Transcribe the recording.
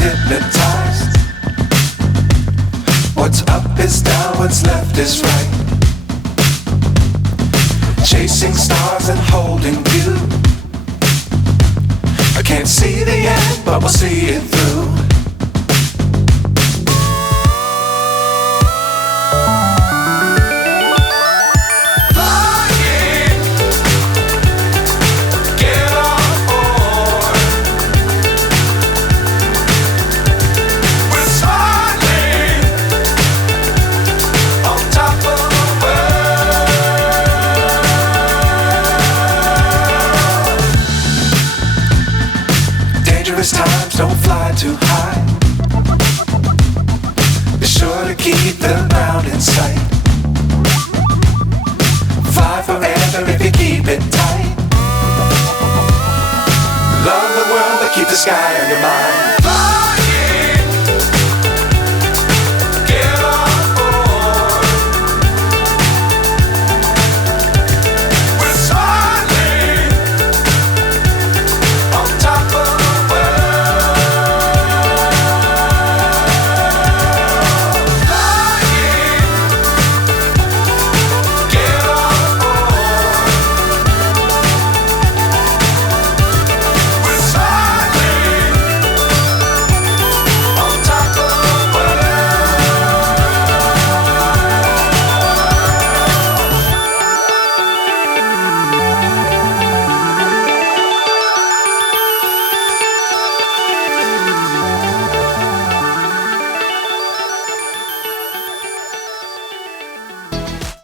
hypnotized. What's up is down, what's left is right. Chasing stars and holding you. I can't see the end, but we'll see it through. Times don't fly too high. Be sure to keep the ground in sight. Fly forever if you keep it tight. Love the world but keep the sky on your mind. Fly.